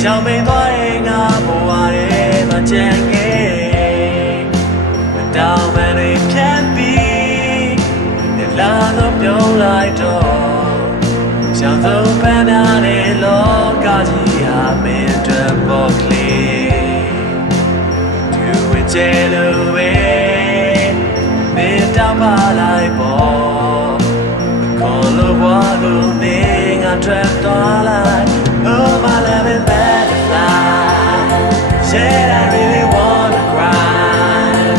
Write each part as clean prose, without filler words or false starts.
想没多人啊，不话的嘛见给，到门里偏僻，你拉都不用来多，想走半边的路，高级还没得不离，就会接路诶，你当把来播，可路我路你啊转多来。Oh, my loving butterfly, said I really wanna cry.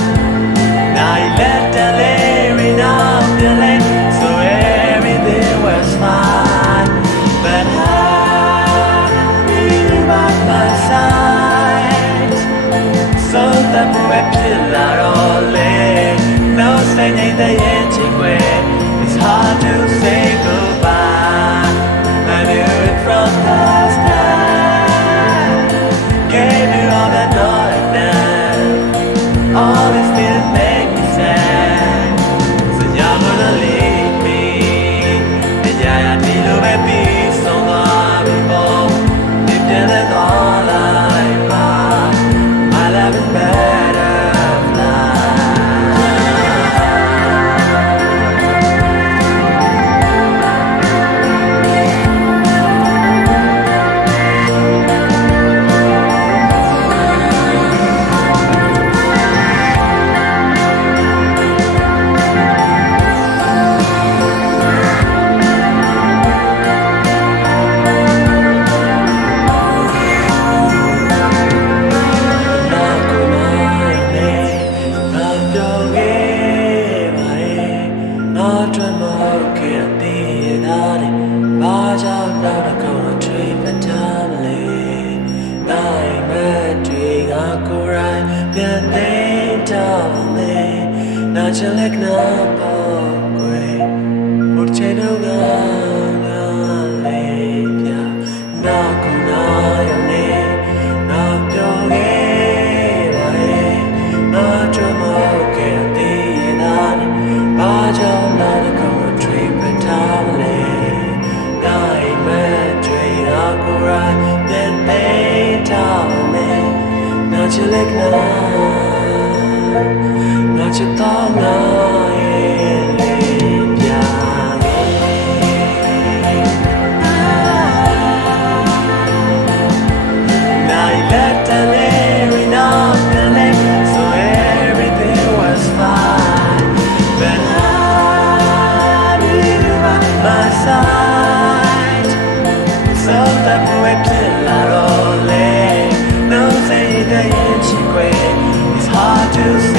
Now you let the lyric off your lip, so everything was fine. But I need you by my side, so that we're still only. No saying the ending way, it's hard to say goodbye. I knew it from the Not like na pagwe, urche no na lepya, na kuna yone, na pyoge bae, na drama ke ati na, baja na kau trip patale, na imagine na kura then they tell me, not like na. Not your tongue, now you let the lyric off the lip, so everything was fine. But I knew you by my side, so that we're still only. No saying the inch it's hard to say.